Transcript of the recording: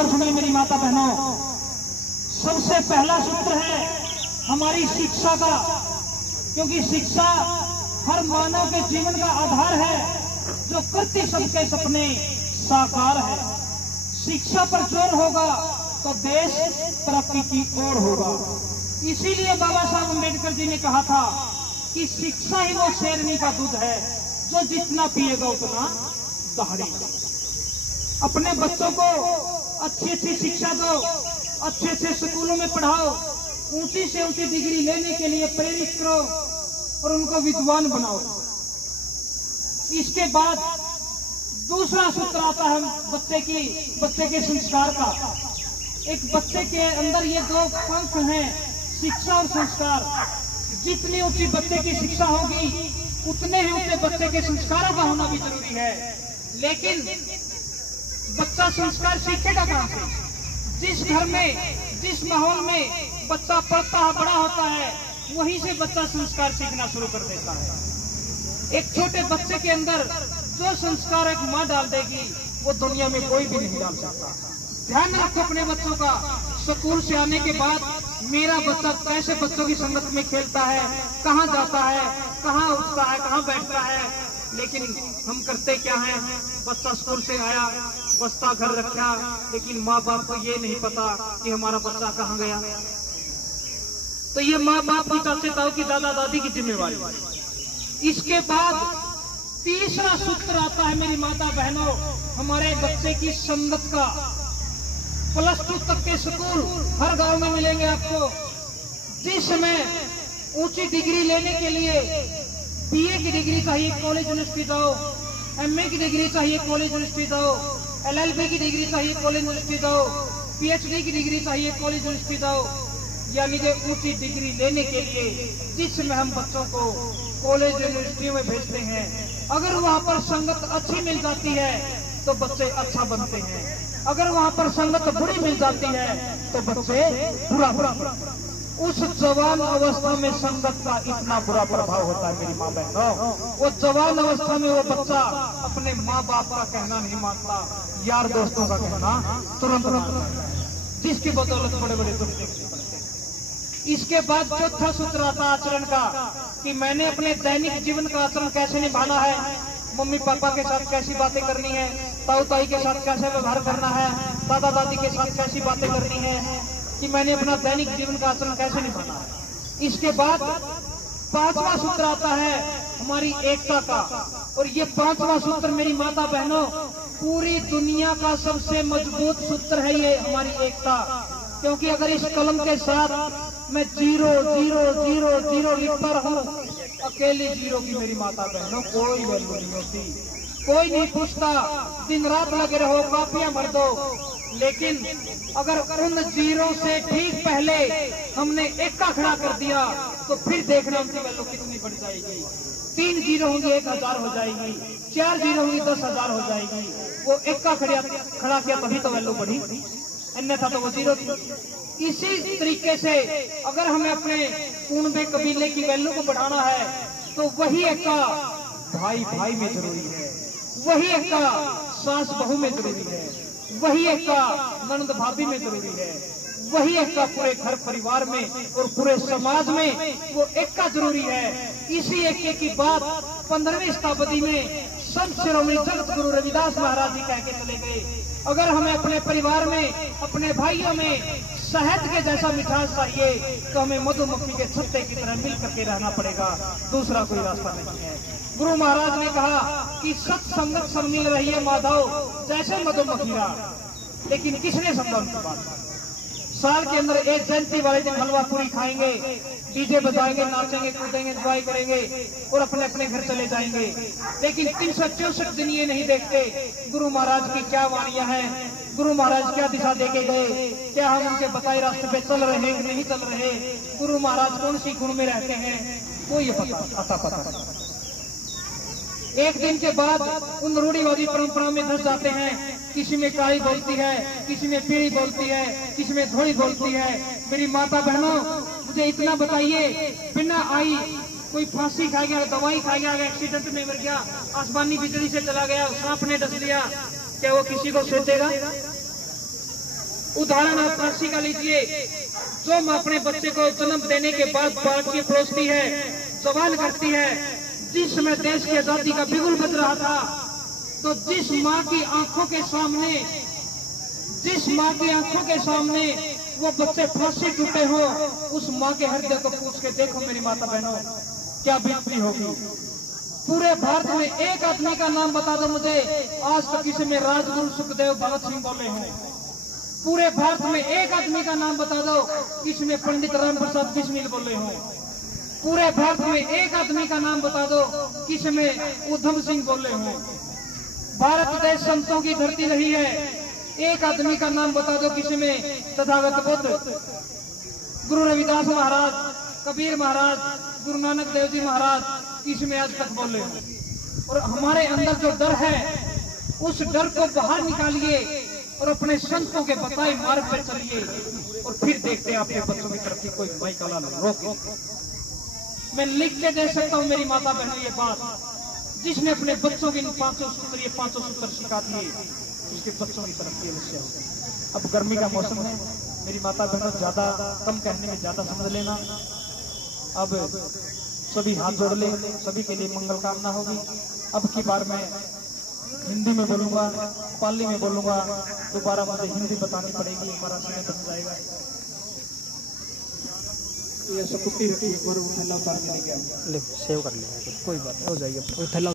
सुनिए मेरी माता बहनों, सबसे पहला सूत्र है हमारी शिक्षा का, क्योंकि शिक्षा हर मानव के जीवन का आधार है जो करती सबके सपने साकार है। शिक्षा पर जोर होगा तो देश तरक्की की ओर होगा। इसीलिए बाबा साहब अम्बेडकर जी ने कहा था कि शिक्षा ही वो शेरनी का दूध है जो जितना पिएगा उतना दहाड़ेगा। अपने बच्चों को अच्छी अच्छी शिक्षा दो, अच्छे अच्छे स्कूलों में पढ़ाओ, ऊंची से ऊंची डिग्री लेने के लिए प्रेरित करो और उनको विद्वान बनाओ। इसके बाद दूसरा सूत्र आता है बच्चे के संस्कार का। एक बच्चे के अंदर ये दो पंख हैं, शिक्षा और संस्कार। जितनी ऊंची बच्चे की शिक्षा होगी उतने ही ऊंचे बच्चे के संस्कारों का होना भी जरूरी है। लेकिन बच्चा संस्कार सीखेगा कहां से? जिस घर में, जिस माहौल में बच्चा पढ़ता है, बड़ा होता है, वहीं से बच्चा संस्कार सीखना शुरू कर देता है। एक छोटे बच्चे के अंदर जो संस्कार एक माँ डाल देगी वो दुनिया में कोई भी नहीं डाल सकता। ध्यान रखो अपने बच्चों का। स्कूल से आने के बाद मेरा बच्चा कैसे बच्चों की संगत में खेलता है, कहाँ जाता है, कहाँ उठता है, कहाँ बैठता है। लेकिन हम करते क्या हैं? बच्चा स्कूल से आया, बस्ता घर रखा, लेकिन माँ बाप को ये नहीं पता कि हमारा बच्चा कहाँ गया। तो ये माँ बाप की, चाचा ताऊ की, दादा दादी की जिम्मेवारी। इसके बाद तीसरा सूत्र आता है मेरी माता बहनों, हमारे बच्चे की संगत का। +2 तक के स्कूल हर गांव में मिलेंगे आपको। जिस समय ऊंची डिग्री लेने के लिए BA की डिग्री चाहिए, कॉलेज यूनिवर्सिटी जाओ। MA की डिग्री चाहिए, कॉलेज यूनिवर्सिटी जाओ। LLB की डिग्री चाहिए, कॉलेज यूनिवर्सिटी जाओ। PhD की डिग्री चाहिए, कॉलेज यूनिवर्सिटी जाओ। यानी कि ऊंची डिग्री लेने के लिए जिसमें हम बच्चों को कॉलेज यूनिवर्सिटी में भेजते हैं, अगर वहां पर संगत अच्छी मिल जाती है तो बच्चे अच्छा बनते हैं। अगर वहां पर संगत बुरी मिल जाती है तो बच्चे बुरा बनते हैं। उस जवान अवस्था में संगत का इतना बुरा प्रभाव होता है मेरी माँ बहनों। वो जवान अवस्था में वो बच्चा अपने माँ बाप का कहना नहीं मानता, यार दोस्तों का कहना तुरंत मानता है, जिसकी बदौलत बड़े बड़े दुख। इसके बाद चौथा सूत्र आता आचरण का, कि मैंने अपने दैनिक जीवन का आचरण कैसे निभाना है, मम्मी पापा के साथ कैसी बातें करनी है, ताऊ ताई के साथ कैसे व्यवहार करना है, दादा दादी के साथ कैसी बातें करनी है, कि मैंने अपना दैनिक जीवन का आचरण कैसे निभाना है। इसके बाद 5वां सूत्र आता है हमारी एकता का। और ये 5वां सूत्र मेरी माता बहनों, पूरी दुनिया का सबसे मजबूत सूत्र है ये हमारी एकता। क्योंकि अगर इस कलम के साथ मैं 0 0 0 0 लिखता रहूं, अकेले 0 की मेरी माता बहनों कोई वैल्यू नहीं होती। कोई नहीं पूछता, दिन रात लगे रहो, कापियां भर दो। लेकिन अगर उन 0 से ठीक पहले हमने एक का खड़ा कर दिया तो फिर देखना उनकी वैल्यू कितनी बढ़ जाएगी। 3 0 होंगे 1000 हो जाएगी, 4 0 होंगी 10,000 हो जाएगी। वो एक का खड़ा किया तभी तो वैल्यू बढ़ी, अन्यथा तो वो 0 थी। इसी तरीके से अगर हमें अपने कुनबे कबीले की वैल्यू को बढ़ाना है तो वही एक का भाई भाई में जरूरी है, वही एक का सास बहू में जरूरी है, वही एक का ननद भाभी में जरूरी है, वही एक का पूरे घर परिवार में और पूरे समाज में वो एक का जरूरी है। इसी एक की बात 15वीं शताब्दी में संत शिरोमणि जगत गुरु रविदास महाराज जी कह के चले गए। अगर हमें अपने परिवार में, अपने भाइयों में शहद के जैसा मिठास चाहिए तो हमें मधुमक्खी के छत्ते की तरह मिल करके रहना पड़ेगा, दूसरा कोई रास्ता नहीं है। गुरु महाराज ने कहा कि सत्संगत सब मिल रही है माधव जैसे मधुमक्खी रहा। लेकिन किसने समझा उनकी बात? साल के अंदर एक जयंती वाले दिन हलवा पूरी खाएंगे, डीजे बजाएंगे, नाचेंगे, कूदेंगे, एंजॉय करेंगे और अपने अपने घर चले जाएंगे। लेकिन 364 दिन ये नहीं देखते गुरु महाराज की क्या वाणियां हैं, गुरु महाराज क्या दिशा देके गए, क्या हम उनके बताए रास्ते पे चल रहे हैं नहीं चल रहे, गुरु महाराज कौन सी गुण में रहते हैं, वो ये पता। एक दिन के बाद उन रूढ़िवादी परंपरा में धस जाते हैं। किसी में काली बोलती है, किसी में पीली बोलती है, किसी में धोड़ी बोलती है। मेरी माता बहनों, मुझे इतना बताइए, बिना आई कोई फांसी खा गया, दवाई खा गया, एक्सीडेंट में मर गया, आसमानी बिजली से चला गया, सांप ने डस लिया, क्या वो किसी को सोचेगा? उदाहरण आप काशी का लीजिए, जो माँ अपने बच्चे को जन्म देने के बाद बालकी परोसती है, जवान करती है। जिस समय देश की आजादी का बिगुल बज रहा था, तो जिस माँ की आंखों के सामने वो बच्चे फांसी टूटे हो, उस माँ के हृदय को पूछ के देखो मेरी माता बहनों, क्या बीतती होगी। पूरे भारत में एक आदमी का नाम बता दो मुझे, आज तक किसी में राजगुरु सुखदेव भगत सिंह बोले हैं। पूरे भारत में एक आदमी का नाम बता दो, किसमें पंडित राम प्रसाद बिस्मिल बोले हों। पूरे भारत में एक आदमी का नाम बता दो, किसमें उधम सिंह बोले हों। भारत देश संतों की धरती रही है, एक आदमी का नाम बता दो, किसमें तथागत बुद्ध, गुरु रविदास महाराज, कबीर महाराज, गुरु नानक देव जी महाराज, किसमें आज तक बोले हों। और हमारे अंदर जो डर है, उस डर को बाहर निकालिए और अपने संतों के बताए मार्ग पर चलिए, और फिर देखते हैं आपके बच्चों की तरफ कोई माई काला रोके। मैं लिख के दे सकता हूँ मेरी माता बहनों ये बात, जिसने अपने बच्चों के ये पांचों सूत्र सिखा दिए, उसके बच्चों की तरफ ये लक्ष्य हो। अब गर्मी का मौसम है, मेरी माता बहनों ज्यादा कम कहने में ज्यादा समझ लेना। अब सभी हाथ जोड़ ले, सभी के लिए मंगल कामना होगी। अब की बार मैं हिंदी में बोलूंगा, पाली में बोलूंगा, दोबारा मुझे हिंदी बतानी पड़ेगी, हमारा समय बच जाएगा। ये सब कुछ रखी, एक बार उठा उतार के लेके सेव कर लिया, कोई बात हो जाएगी।